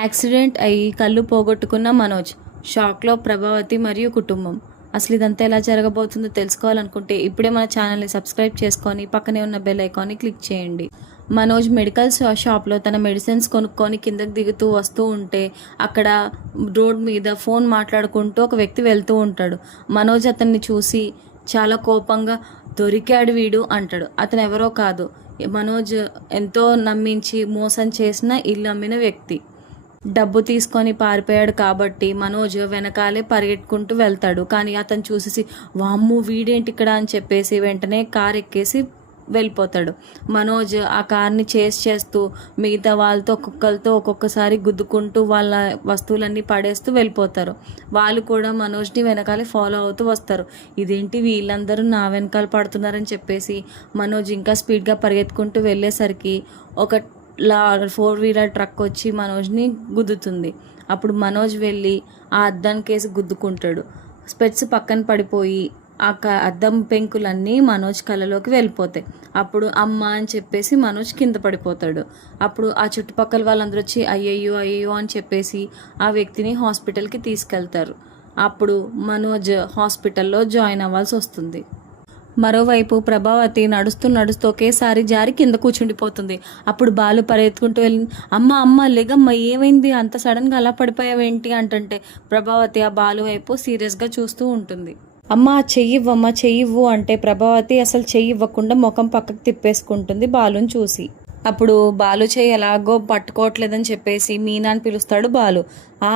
Accident అయ్యి కళ్ళు పోగొట్టుకున్న మనోజ్, షాక్లో ప్రభావతి మరియు కుటుంబం. అసలు ఇదంతా ఎలా జరగబోతుందో తెలుసుకోవాలనుకుంటే ఇప్పుడే మన ఛానల్ని సబ్స్క్రైబ్ చేసుకొని పక్కనే ఉన్న బెల్ ఐకాన్ని క్లిక్ చేయండి. మనోజ్ మెడికల్ షాప్లో తన మెడిసిన్స్ కొనుక్కొని కిందకి దిగుతూ వస్తూ ఉంటే అక్కడ రోడ్ మీద ఫోన్ మాట్లాడుకుంటూ ఒక వ్యక్తి వెళ్తూ ఉంటాడు. మనోజ్ అతన్ని చూసి చాలా కోపంగా దొరికాడు వీడు అంటాడు. అతను ఎవరో కాదు, మనోజ్ ఎంతో నమ్మించి మోసం చేసిన ఇల్లు అమ్మిన వ్యక్తి. డబ్బు తీసుకొని పారిపోయాడు కాబట్టి మనోజ్ వెనకాలే పరిగెట్టుకుంటూ వెళ్తాడు. కానీ అతను చూసేసి వామ్ము వీడేంటి ఇక్కడ అని చెప్పేసి వెంటనే కార్ ఎక్కేసి వెళ్ళిపోతాడు. మనోజ్ ఆ కార్ని చేస్తూ మిగతా వాళ్ళతో ఒక్కొక్కరితో ఒక్కొక్కసారి గుద్దుకుంటూ వాళ్ళ వస్తువులన్నీ పడేస్తూ వెళ్ళిపోతారు. వాళ్ళు కూడా మనోజ్ని వెనకాలే ఫాలో అవుతూ వస్తారు. ఇదేంటి వీళ్ళందరూ నా వెనకాల పడుతున్నారని చెప్పేసి మనోజ్ ఇంకా స్పీడ్గా పరిగెత్తుకుంటూ వెళ్ళేసరికి ఒక 4-వీలర్ ట్రక్ వచ్చి మనోజ్ని గుద్దుతుంది. అప్పుడు మనోజ్ వెళ్ళి ఆ అద్దానికి వేసి గుద్దుకుంటాడు. స్పెట్స్ పక్కన పడిపోయి ఆ అద్దం పెంకులన్నీ మనోజ్ కళ్ళలోకి వెళ్ళిపోతాయి. అప్పుడు అమ్మ అని చెప్పేసి మనోజ్ కింద పడిపోతాడు. అప్పుడు ఆ చుట్టుపక్కల వాళ్ళందరూ వచ్చి అయ్యయ్యో అయ్యయ్యో అని చెప్పేసి ఆ వ్యక్తిని హాస్పిటల్కి తీసుకెళ్తారు. అప్పుడు మనోజ్ హాస్పిటల్లో జాయిన్ అవ్వాల్సి వస్తుంది. మరోవైపు ప్రభావతి నడుస్తూ ఒకేసారి జారి కింద కూర్చుండిపోతుంది. అప్పుడు బాలు పరిగెత్తుకుంటూ వెళ్ళి అమ్మ అమ్మ లేగమ్మ ఏమైంది, అంత సడన్గా అలా పడిపోయావేంటి అంటుంటే ప్రభావతి ఆ బాలు వైపు సీరియస్గా చూస్తూ ఉంటుంది. అమ్మ చెయ్యివ్వమ్మ చెయ్యివ్వు అంటే ప్రభావతి అసలు చెయ్యివ్వకుండా ముఖం పక్కకు తిప్పేసుకుంటుంది బాలుని చూసి. అప్పుడు బాలు చెయ్యి ఎలాగో పట్టుకోవట్లేదని చెప్పేసి మీనా అని పిలుస్తాడు బాలు. ఆ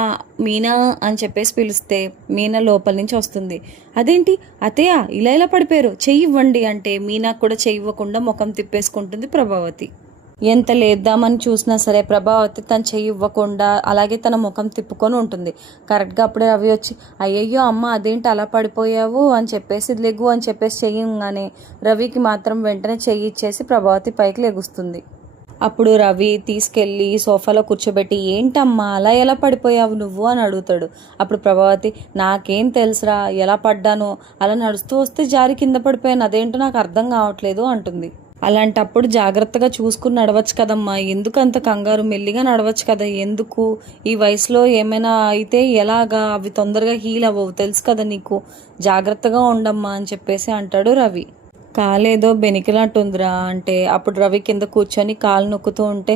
మీనా అని చెప్పేసి పిలిస్తే మీనా లోపల నుంచి వస్తుంది. అదేంటి అతయ్య ఇలా పడిపోయారు, చెయ్యి ఇవ్వండి అంటే మీనా కూడా చెయ్యి ఇవ్వకుండా ముఖం తిప్పేసుకుంటుంది ప్రభావతి. ఎంత లేద్దామని చూసినా సరే ప్రభావతి తను చెయ్యి ఇవ్వకుండా అలాగే తన ముఖం తిప్పుకొని ఉంటుంది. కరెక్ట్గా అప్పుడే రవి వచ్చి అయ్యయ్యో అమ్మ అదేంటి అలా పడిపోయావు అని చెప్పేసి లెగు అని చెప్పేసి చెయ్యగానే రవికి మాత్రం వెంటనే చెయ్యి ఇచ్చేసి ప్రభావతి పైకి లెగుస్తుంది. అప్పుడు రవి తీసుకెళ్ళి సోఫాలో కూర్చోబెట్టి ఏంటమ్మా అలా ఎలా పడిపోయావు నువ్వు అని అడుగుతాడు. అప్పుడు ప్రభావతి నాకేం తెలుసురా, ఎలా పడ్డానో అలా నడుస్తూ వస్తే జారి కింద పడిపోయాను, అదేంటో నాకు అర్థం కావట్లేదు అంటుంది. అలాంటప్పుడు జాగ్రత్తగా చూసుకుని నడవచ్చు కదమ్మా, ఎందుకు అంత కంగారు, మెల్లిగా నడవచ్చు కదా, ఎందుకు ఈ వయసులో ఏమైనా అయితే ఎలాగా అవి తొందరగా హీల్ అవ్వవు తెలుసు కదా నీకు, జాగ్రత్తగా ఉండమ్మా అని చెప్పేసి అంటాడు రవి. కాలేదో బెనికినట్టుందిరా అంటే అప్పుడు రవి కింద కూర్చొని కాలు నొక్కుతూ ఉంటే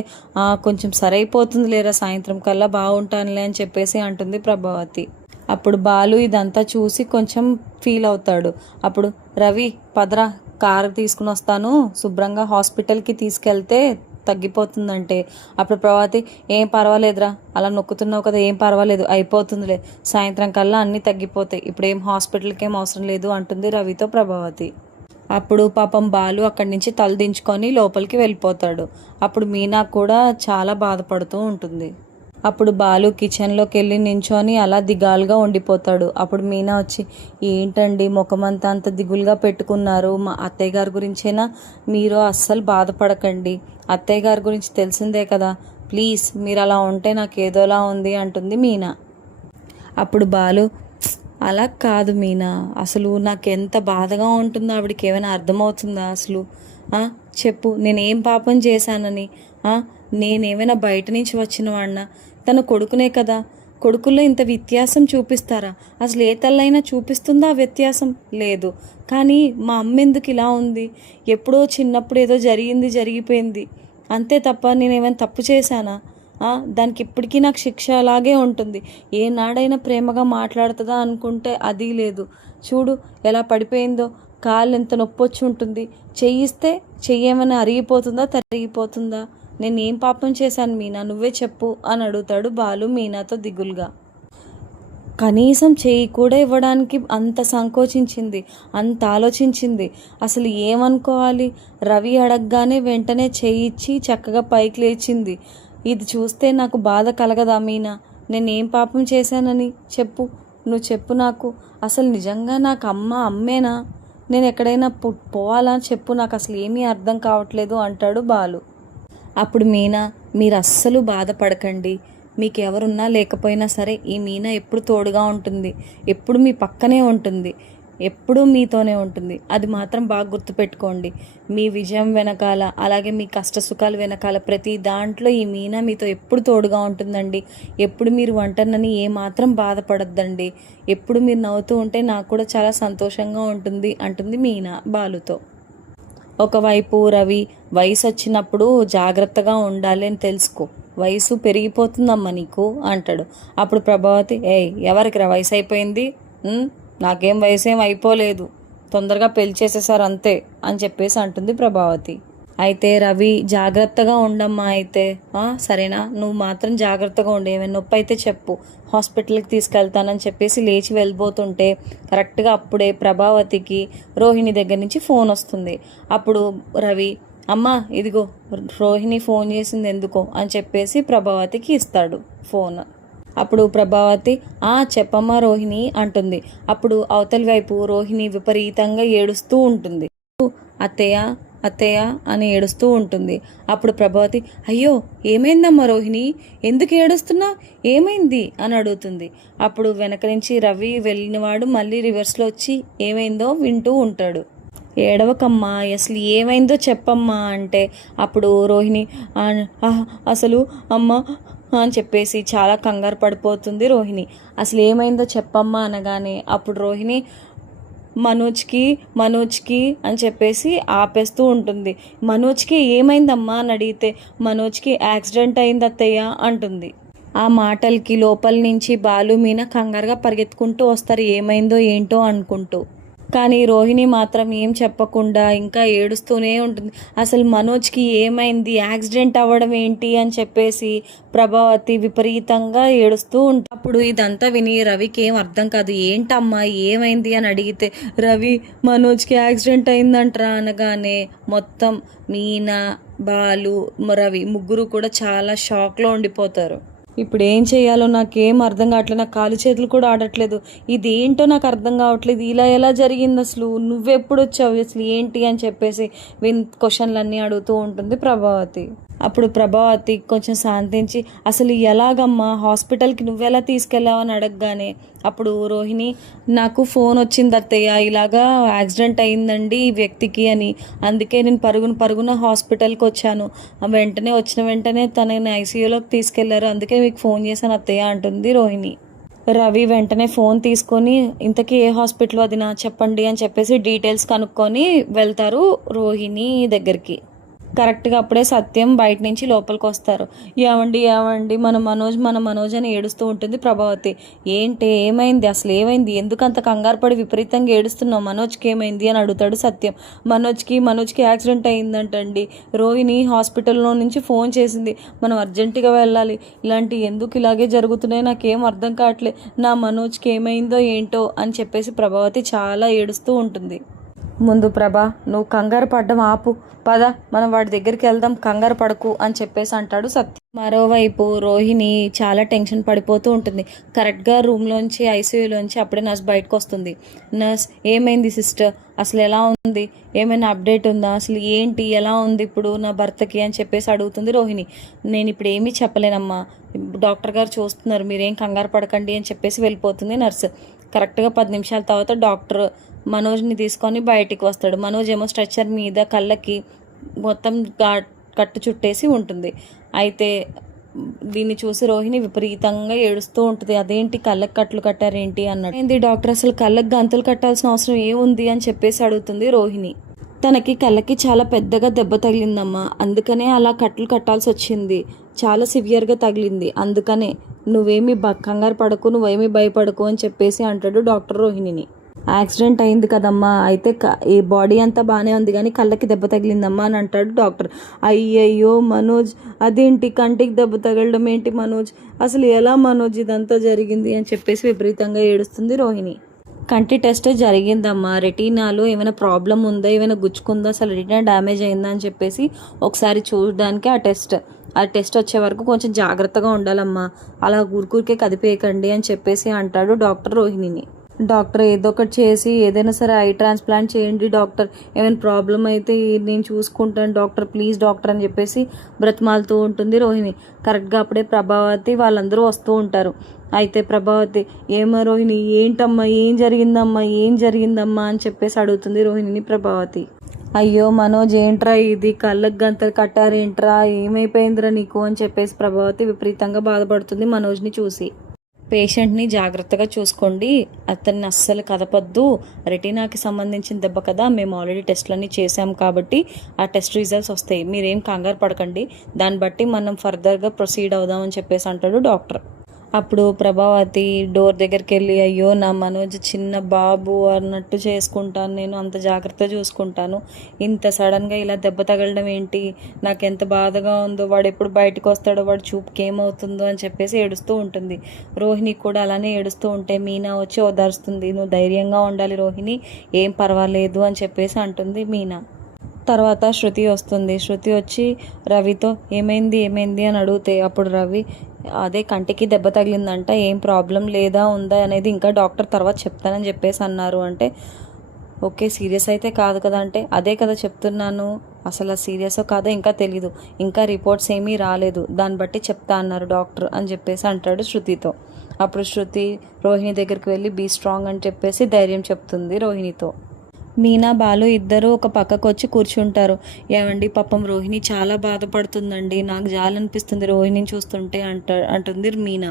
కొంచెం సరైపోతుంది లేరా, సాయంత్రం కల్లా బాగుంటానులే అని చెప్పేసి అంటుంది ప్రభావతి. అప్పుడు బాలు ఇదంతా చూసి కొంచెం ఫీల్ అవుతాడు. అప్పుడు రవి పదరా కారు తీసుకుని వస్తాను, శుభ్రంగా హాస్పిటల్కి తీసుకెళ్తే తగ్గిపోతుందంటే అప్పుడు ప్రభావతి ఏం పర్వాలేదురా, అలా నొక్కుతున్నావు కదా ఏం పర్వాలేదు అయిపోతుందిలే, సాయంత్రం కల్లా అన్నీ తగ్గిపోతాయి, ఇప్పుడు ఏం హాస్పిటల్కి ఏం అవసరం లేదు అంటుంది రవితో ప్రభావతి. అప్పుడు పాపం బాలు అక్కడి నుంచి తలదించుకొని లోపలికి వెళ్ళిపోతాడు. అప్పుడు మీనా కూడా చాలా బాధపడుతూ ఉంటుంది. అప్పుడు బాలు కిచెన్లోకి వెళ్ళి నించొని అలా దిగాలుగా ఉండిపోతాడు. అప్పుడు మీనా వచ్చి ఏంటండి ముఖమంతా అంత దిగులుగా పెట్టుకున్నారు, మా అత్తయ్య గారి గురించేనా, మీరు అస్సలు బాధపడకండి, అత్తయ్య గారి గురించి తెలిసిందే కదా, ప్లీజ్ మీరు అలా ఉంటే నాకు ఏదోలా ఉంది అంటుంది మీనా. అప్పుడు బాలు అలా కాదు మీనా, అసలు నాకు ఎంత బాధగా ఉంటుందో ఆవిడకి ఏమైనా అర్థమవుతుందా అసలు, చెప్పు నేనేం పాపం చేశానని, నేనేమైనా బయట నుంచి వచ్చిన వాడినా, తన కొడుకునే కదా, కొడుకుల్లో ఇంత వ్యత్యాసం చూపిస్తారా, అసలు ఏ తల్లైనా చూపిస్తుందా వ్యత్యాసం లేదు, కానీ మా అమ్మ ఎందుకు ఇలా ఉంది, ఎప్పుడో చిన్నప్పుడు ఏదో జరిగిపోయింది అంతే తప్ప నేనేమైనా తప్పు చేశానా, దానికి ఇప్పటికీ నాకు శిక్ష అలాగే ఉంటుంది, ఏనాడైనా ప్రేమగా మాట్లాడుతుందా అనుకుంటే అది లేదు, చూడు ఎలా పడిపోయిందో, కాళ్ళు ఎంత నొప్పి వచ్చి ఉంటుంది, చెయ్యిస్తే చెయ్యేమైనా అరిగిపోతుందా తరిగిపోతుందా, నేను ఏం పాపం చేశాను మీనా నువ్వే చెప్పు అని అడుగుతాడు బాలు మీనాతో దిగులుగా. కనీసం చెయ్యి కూడా ఇవ్వడానికి అంత సంకోచించింది, అంత ఆలోచించింది, అసలు ఏమనుకోవాలి, రవి అడగగానే వెంటనే చెయ్యి ఇచ్చి చక్కగా పైకి లేచింది, ఇది చూస్తే నాకు బాధ కలగదా మీనా, నేనేం పాపం చేశానని చెప్పు, నువ్వు చెప్పు నాకు, అసలు నిజంగా నాకు అమ్మేనా, నేను ఎక్కడైనా పోవాలా చెప్పు, నాకు అసలు ఏమీ అర్థం కావట్లేదు అంటాడు బాలు. అప్పుడు మీనా మీరు అస్సలు బాధపడకండి, మీకు ఎవరున్నా లేకపోయినా సరే ఈ మీనా ఎప్పుడు తోడుగా ఉంటుంది, ఎప్పుడు మీ పక్కనే ఉంటుంది, ఎప్పుడూ మీతోనే ఉంటుంది. అది మాత్రం బాగా గుర్తుపెట్టుకోండి. మీ విజయం వెనకాల, అలాగే మీ కష్ట సుఖాలు వెనకాల ప్రతి దాంట్లో ఈ మీనా మీతో ఎప్పుడు తోడుగా ఉంటుందండి. ఎప్పుడు మీరు ఒంటరినని ఏమాత్రం బాధపడద్దండి. ఎప్పుడు మీరు నవ్వుతూ ఉంటే నాకు కూడా చాలా సంతోషంగా ఉంటుంది అంటుంది మీనా బాలుతో. ఒకవైపు రవి వయసు వచ్చినప్పుడు జాగ్రత్తగా ఉండాలి అని తెలుసుకో, వయసు పెరిగిపోతుందమ్మా నీకు అంటాడు. అప్పుడు ప్రభావతి, ఎవరికి రా వయసు అయిపోయింది, నాకేం వయసు ఏం అయిపోలేదు, తొందరగా పెళ్లి చేసేసారు అంతే అని చెప్పేసి అంటుంది ప్రభావతి. అయితే రవి, జాగ్రత్తగా ఉండమ్మా అయితే, సరేనా, నువ్వు మాత్రం జాగ్రత్తగా ఉండు, ఏమైనా నొప్పి అయితే చెప్పు, హాస్పిటల్కి తీసుకెళ్తానని చెప్పేసి లేచి వెళ్ళిపోతుంటే కరెక్ట్గా అప్పుడే ప్రభావతికి రోహిణి దగ్గర నుంచి ఫోన్ వస్తుంది. అప్పుడు రవి, అమ్మా ఇదిగో రోహిణి ఫోన్ చేసింది ఎందుకో అని చెప్పేసి ప్రభావతికి ఇస్తాడు ఫోన్. అప్పుడు ప్రభావతి, చెప్పమ్మా రోహిణి అంటుంది. అప్పుడు అవతలి వైపు రోహిణి విపరీతంగా ఏడుస్తూ ఉంటుంది. అత్తయ్య అత్తయ్య అని ఏడుస్తూ ఉంటుంది. అప్పుడు ప్రభావతి, అయ్యో ఏమైందమ్మా రోహిణి, ఎందుకు ఏడుస్తున్నా, ఏమైంది అని అడుగుతుంది. అప్పుడు వెనక నుంచి రవి వెళ్ళినవాడు మళ్ళీ రివర్స్లో వచ్చి ఏమైందో వింటూ ఉంటాడు. ఏడవకమ్మా, అసలు ఏమైందో చెప్పమ్మా అంటే అప్పుడు రోహిణి, అసలు అమ్మ అని చెప్పేసి చాలా కంగారు పడిపోతుంది రోహిణి. అసలు ఏమైందో చెప్పమ్మా అనగానే అప్పుడు రోహిణి మనోజ్కి అని చెప్పేసి ఆపేస్తూ ఉంటుంది. మనోజ్కి ఏమైందమ్మా అని అడిగితే మనోజ్కి యాక్సిడెంట్ అయింది అత్తయ్య అంటుంది. ఆ మాటలకి లోపల నుంచి బాలు మీనా కంగారుగా పరిగెత్తుకుంటూ వస్తారు, ఏమైందో ఏంటో అనుకుంటూ. కానీ రోహిణి మాత్రం ఏం చెప్పకుండా ఇంకా ఏడుస్తూనే ఉంటుంది. అసలు మనోజ్కి ఏమైంది, యాక్సిడెంట్ అవ్వడం ఏంటి అని చెప్పేసి ప్రభావతి విపరీతంగా ఏడుస్తూ ఉంటుంది. అప్పుడు ఇదంతా విని రవికి ఏం అర్థం కాదు, ఏంటమ్మా ఏమైంది అని అడిగితే రవి, మనోజ్కి యాక్సిడెంట్ అయిందంటరా అనగానే మొత్తం మీనా, బాలు, రవి ముగ్గురు కూడా చాలా షాక్లో ఉండిపోతారు. ఇప్పుడు ఏం చేయాలో నాకేం అర్థం కావట్లేదు, నాకు కాలు చేతులు కూడా ఆడట్లేదు, ఇదేంటో నాకు అర్థం కావట్లేదు, ఇలా ఎలా జరిగింది, అసలు నువ్వెప్పుడు వచ్చావు, అసలు ఏంటి అని చెప్పేసి క్వశ్చన్లన్నీ అడుగుతూ ఉంటుంది ప్రభావతి. అప్పుడు ప్రభావతి కొంచెం శాంతించి, అసలు ఎలాగమ్మా హాస్పిటల్కి నువ్వెలా తీసుకెళ్ళావు అని అడగగానే అప్పుడు రోహిణి, నాకు ఫోన్ వచ్చింది అత్తయ్య, ఇలాగా యాక్సిడెంట్ అయిందండి ఈ వ్యక్తికి అని, అందుకే నేను పరుగున హాస్పిటల్కి వచ్చాను, వచ్చిన వెంటనే తనని ఐసీయూలోకి తీసుకెళ్లారు, అందుకే మీకు ఫోన్ చేశాను అత్తయ్య అంటుంది రోహిణి. రవి వెంటనే ఫోన్ తీసుకొని, ఇంతకీ ఏ హాస్పిటల్ అది నా చెప్పండి అని చెప్పేసి డీటెయిల్స్ కనుక్కొని వెళ్తారు రోహిణి దగ్గరికి. కరెక్ట్గా అప్పుడే సత్యం బయట నుంచి లోపలికి వస్తారు. ఏమండి మన మనోజ్ అని ఏడుస్తూ ఉంటుంది ప్రభావతి. ఏమైంది, అసలు ఏమైంది, ఎందుకు అంత కంగారు పడి విపరీతంగా ఏడుస్తున్నావు, మనోజ్కి ఏమైంది అని అడుగుతాడు సత్యం. మనోజ్కి యాక్సిడెంట్ అయిందంటండి, రోహిణి హాస్పిటల్లో నుంచి ఫోన్ చేసింది, మనం అర్జెంటుగా వెళ్ళాలి, ఎందుకు ఇలాగే జరుగుతున్నాయి నాకేం అర్థం కావట్లే, నా మనోజ్కి ఏమైందో ఏంటో అని చెప్పేసి ప్రభావతి చాలా ఏడుస్తూ ఉంటుంది. ముందు ప్రభా, నువ్వు కంగారు పడ్డం ఆపు, పద మనం వాడి దగ్గరికి వెళ్దాం, కంగారు పడకు అని చెప్పేసి అంటాడు సత్యం. మరోవైపు రోహిణి చాలా టెన్షన్ పడిపోతూ ఉంటుంది. కరెక్ట్గా రూమ్లోంచి ఐసీయూలోంచి అప్పుడే నర్స్ బయటకు వస్తుంది. నర్స్, ఏమైంది సిస్టర్, అసలు ఎలా ఉంది, ఏమైనా అప్డేట్ ఉందా, అసలు ఏంటి, ఎలా ఉంది ఇప్పుడు నా భర్తకి అని చెప్పేసి అడుగుతుంది రోహిణి. నేను ఇప్పుడు ఏమీ చెప్పలేనమ్మా, డాక్టర్ గారు చూస్తున్నారు, మీరేం కంగారు పడకండి అని చెప్పేసి వెళ్ళిపోతుంది నర్స్. కరెక్ట్గా 10 నిమిషాల తర్వాత డాక్టర్ మనోజ్ని తీసుకొని బయటికి వస్తాడు. మనోజ్ ఏమో స్ట్రెచ్చర్ మీద కళ్ళకి మొత్తం కట్టు చుట్టేసి ఉంటుంది. అయితే దీన్ని చూసి రోహిణి విపరీతంగా ఏడుస్తూ ఉంటుంది. అదేంటి కళ్ళకి కట్లు కట్టారేంటి అన్నాడు. ఏంది డాక్టర్, అసలు కళ్ళకి గంతులు కట్టాల్సిన అవసరం ఏముంది అని చెప్పేసి అడుగుతుంది రోహిణి. తనకి కళ్ళకి చాలా పెద్దగా దెబ్బ తగిలిందమ్మా, అందుకనే అలా కట్లు కట్టాల్సి వచ్చింది, చాలా సివియర్గా తగిలింది, అందుకనే నువ్వేమీ కంగారు పడకు, నువ్వేమీ భయపడకు అని చెప్పేసి అంటాడు డాక్టర్ రోహిణిని. యాక్సిడెంట్ అయింది కదమ్మా, అయితే ఈ బాడీ అంతా బాగానే ఉంది కానీ కళ్ళకి దెబ్బ తగిలిందమ్మా అని అంటాడు డాక్టర్. అయ్యయ్యో మనోజ్, అదేంటి కంటికి దెబ్బ తగలడం ఏంటి మనోజ్, అసలు ఎలా మనోజ్ ఇదంతా జరిగింది అని చెప్పేసి విపరీతంగా ఏడుస్తుంది రోహిణి. కంటి టెస్ట్ జరిగిందమ్మా, రెటీనాలో ఏమైనా ప్రాబ్లం ఉందా, ఏమైనా గుచ్చుకుందా, అసలు రెటీనా డ్యామేజ్ అయిందా అని చెప్పేసి ఒకసారి చూడడానికి ఆ టెస్ట్ వచ్చే వరకు కొంచెం జాగ్రత్తగా ఉండాలమ్మా, అలా ఊరికే కదిపేయకండి అని చెప్పేసి అంటాడు డాక్టర్ రోహిణిని. డాక్టర్ ఏదో ఒకటి చేసి ఏదైనా సరే ఐ ట్రాన్స్ప్లాంట్ చేయండి డాక్టర్, ఏమైనా ప్రాబ్లం అయితే నేను చూసుకుంటాను డాక్టర్, ప్లీజ్ డాక్టర్ అని చెప్పేసి బ్రతిమాలుతూ ఉంటుంది రోహిణి. కరెక్ట్గా అప్పుడే ప్రభావతి వాళ్ళందరూ వస్తూ ఉంటారు. అయితే ప్రభావతి, ఏమో రోహిణి, ఏంటమ్మా, ఏం జరిగిందమ్మా అని చెప్పేసి అడుగుతుంది రోహిణిని ప్రభావతి. అయ్యో మనోజ్, ఏంట్రా ఇది, కళ్ళకు గంతలు కట్టారేంట్రా, ఏమైపోయిందిరా నీకు అని చెప్పేసి ప్రభావతి విపరీతంగా బాధపడుతుంది మనోజ్ని చూసి. పేషెంట్ని జాగ్రత్తగా చూసుకోండి, అతన్ని అస్సలు కదపద్దు, రెటీనాకి సంబంధించిన దెబ్బ కదా, మేము ఆల్రెడీ టెస్ట్లన్నీ చేసాం కాబట్టి ఆ టెస్ట్ రిజల్ట్స్ వస్తాయి, మీరేం కంగారు పడకండి, దాన్ని బట్టి మనం ఫర్దర్గా ప్రొసీడ్ అవుదామని చెప్పేసి అంటాడు డాక్టర్. అప్పుడు ప్రభావతి డోర్ దగ్గరికి వెళ్ళి, అయ్యో నా మనోజ్ చిన్న బాబు అన్నట్టు చేసుకుంటాను, నేను అంత జాగ్రత్తగా చూసుకుంటాను, ఇంత సడన్గా ఇలా దెబ్బ తగలడం ఏంటి, నాకు ఎంత బాధగా ఉందో, వాడు ఎప్పుడు బయటకు వస్తాడో, వాడు చూపుకి ఏమవుతుందో అని చెప్పేసి ఏడుస్తూ ఉంటుంది. రోహిణి కూడా అలానే ఏడుస్తూ ఉంటే మీనా వచ్చి ఓదారుస్తుంది. నువ్వు ధైర్యంగా ఉండాలి రోహిణి, ఏం పర్వాలేదు అని చెప్పేసి అంటుంది మీనా. తర్వాత శృతి వస్తుంది. శృతి వచ్చి రవితో ఏమైంది అని అడిగితే అప్పుడు రవి, అదే కంటికి దెబ్బ తగిలిందంట, ఏం ప్రాబ్లం లేదా ఉందా అనేది ఇంకా డాక్టర్ తర్వాత చెప్తానని చెప్పేసి అన్నారు. అంటే ఓకే, సీరియస్ అయితే కాదు కదా అంటే, అదే కదా చెప్తున్నాను, అసలు సీరియస్ కాదో ఇంకా తెలీదు, ఇంకా రిపోర్ట్స్ ఏమీ రాలేదు, దాన్ని బట్టి చెప్తా అన్నారు డాక్టర్ అని చెప్పేసి అంటాడు శృతితో. అప్పుడు శృతి రోహిణి దగ్గరికి వెళ్ళి బీ స్ట్రాంగ్ అని చెప్పేసి ధైర్యం చెప్తుంది రోహిణితో. మీనా బాలు ఇద్దరు ఒక పక్కకు వచ్చి కూర్చుంటారు. ఏమండి పాపం రోహిణి చాలా బాధపడుతుందండి, నాకు జాలనిపిస్తుంది రోహిణిని చూస్తుంటే అంటుంది మీనా.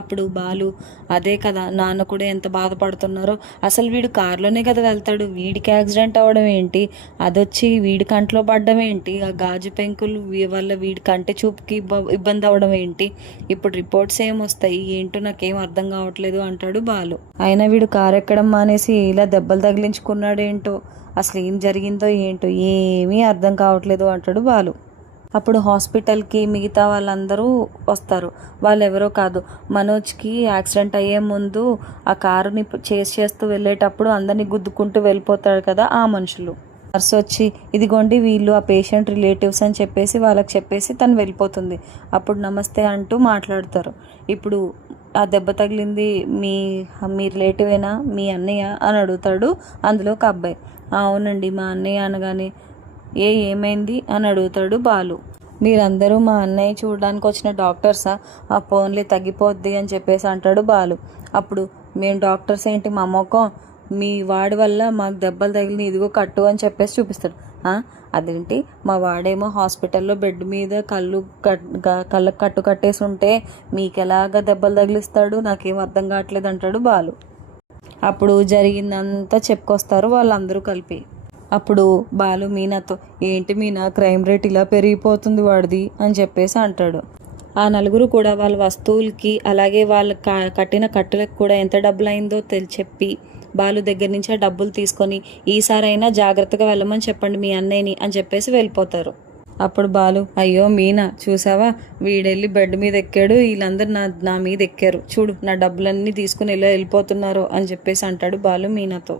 అప్పుడు బాలు, అదే కదా నాన్న కూడా ఎంత బాధపడుతున్నారో, అసలు వీడు కారులోనే కదా వెళ్తాడు, వీడికి యాక్సిడెంట్ అవ్వడం ఏంటి, అదొచ్చి వీడి కంట్లో పడ్డం ఏంటి, ఆ గాజు పెంకులు వల్ల వీడి కంటి చూపుకి ఇబ్బంది అవ్వడం ఏంటి, ఇప్పుడు రిపోర్ట్స్ ఏమొస్తాయి ఏంటో నాకేం అర్థం కావట్లేదు అంటాడు బాలు. అయినా వీడు కారు ఎక్కడం మానేసి ఇలా దెబ్బలు తగిలించుకున్నాడు ఏంటో, అసలు ఏం జరిగిందో ఏంటో ఏమీ అర్థం కావట్లేదు అంటాడు బాలు. అప్పుడు హాస్పిటల్కి మిగతా వాళ్ళందరూ వస్తారు. వాళ్ళు ఎవరో కాదు, మనోజ్కి యాక్సిడెంట్ అయ్యే ముందు ఆ కారుని చేస్తూ వెళ్ళేటప్పుడు అందరినీ గుద్దుకుంటూ వెళ్ళిపోతాడు కదా ఆ మనుషులు. నర్స్ వచ్చి, ఇదిగోండి వీళ్ళు ఆ పేషెంట్ రిలేటివ్స్ అని చెప్పేసి వాళ్ళకి చెప్పేసి తను వెళ్ళిపోతుంది. అప్పుడు నమస్తే అంటూ మాట్లాడతారు. ఇప్పుడు ఆ దెబ్బ తగిలింది మీ రిలేటివేనా, మీ అన్నయ్య అని అడుగుతాడు అందులో ఒక అబ్బాయి. అవునండి మా అన్నయ్య అనగానే, ఏమైంది అని అడుగుతాడు బాలు. మీరందరూ మా అన్నయ్య చూడడానికి వచ్చిన డాక్టర్సా, ఆ ఫోన్లే తగ్గిపోద్ది అని చెప్పేసి అంటాడు బాలు. అప్పుడు మేము డాక్టర్స్ ఏంటి, మా మొఖం మీ వాడి వల్ల మాకు దెబ్బలు తగిలిన, ఇదిగో కట్టు అని చెప్పేసి చూపిస్తాడు. అదేంటి మా వాడేమో హాస్పిటల్లో బెడ్ మీద కళ్ళకు కట్టు కట్టేసి ఉంటే మీకెలాగా దెబ్బలు తగిలిస్తాడు, నాకేం అర్థం కావట్లేదు అంటాడు బాలు. అప్పుడు జరిగిందంతా చెప్పుకొస్తారు వాళ్ళందరూ కలిపి. అప్పుడు బాలు మీనాతో, ఏంటి మీనా క్రైమ్ రేట్ ఇలా పెరిగిపోతుంది వాడిది అని చెప్పేసి అంటాడు. ఆ నలుగురు కూడా వాళ్ళ వస్తువులకి అలాగే వాళ్ళ కట్టిన కట్టులకు కూడా ఎంత డబ్బులు అయిందో చెప్పి బాలు దగ్గర నుంచి ఆ డబ్బులు తీసుకొని, ఈసారైనా జాగ్రత్తగా వెళ్ళమని చెప్పండి మీ అన్నయ్యని అని చెప్పేసి వెళ్ళిపోతారు. అప్పుడు బాలు, అయ్యో మీనా చూసావా, వీడెళ్ళి బెడ్ మీద ఎక్కాడు, వీళ్ళందరూ నా మీద ఎక్కారు, చూడు నా డబ్బులన్నీ తీసుకుని వెళ్ళిపోతున్నారు అని చెప్పేసి అంటాడు బాలు మీనాతో.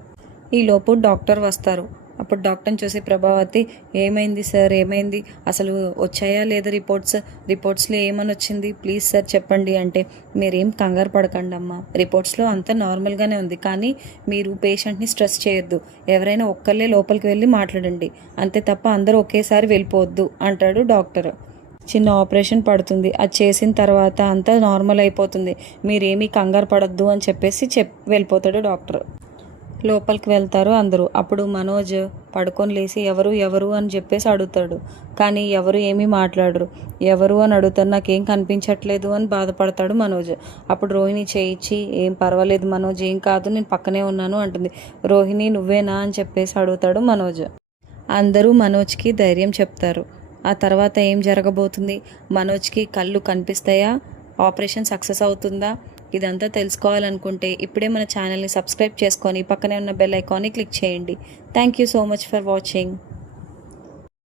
ఈలోపు డాక్టర్ వస్తారు. అప్పుడు డాక్టర్ని చూసి ప్రభావతి, ఏమైంది సార్, ఏమైంది, అసలు వచ్చాయా లేదా రిపోర్ట్స్లో ఏమని వచ్చింది, ప్లీజ్ సార్ చెప్పండి అంటే, మీరేం కంగారు పడకండి అమ్మా, రిపోర్ట్స్లో అంతా నార్మల్గానే ఉంది, కానీ మీరు పేషెంట్ని స్ట్రెస్ చేయొద్దు, ఎవరైనా ఒక్కళ్ళే లోపలికి వెళ్ళి మాట్లాడండి, అంతే తప్ప అందరూ ఒకేసారి వెళ్ళిపోవద్దు అంటాడు డాక్టర్. చిన్న ఆపరేషన్ పడుతుంది, అది చేసిన తర్వాత అంతా నార్మల్ అయిపోతుంది, మీరేమీ కంగారు పడద్దు అని చెప్పేసి వెళ్ళిపోతాడు డాక్టర్. లోపలికి వెళ్తారు అందరూ. అప్పుడు మనోజ్ పడుకొని లేచి ఎవరు అని చెప్పేసి అడుగుతాడు. కానీ ఎవరు ఏమీ మాట్లాడరు. ఎవరు అని అడుగుతారు, నాకేం కనిపించట్లేదు అని బాధపడతాడు మనోజ్. అప్పుడు రోహిణి చేయించి, ఏం పర్వాలేదు మనోజ్, ఏం కాదు, నేను పక్కనే ఉన్నాను అంటుంది. రోహిణి నువ్వేనా అని చెప్పేసి అడుగుతాడు మనోజ్. అందరూ మనోజ్కి ధైర్యం చెప్తారు. ఆ తర్వాత ఏం జరగబోతుంది, మనోజ్కి కళ్ళు కనిపిస్తాయా, ఆపరేషన్ సక్సెస్ అవుతుందా, ఇదంతా తెలుసుకోవాలనుకుంటే ఇప్పుడే మన ఛానల్ని సబ్స్క్రైబ్ చేసుకొని పక్కనే ఉన్న బెల్ ఐకాన్ని క్లిక్ చేయండి. Thank you so much for watching.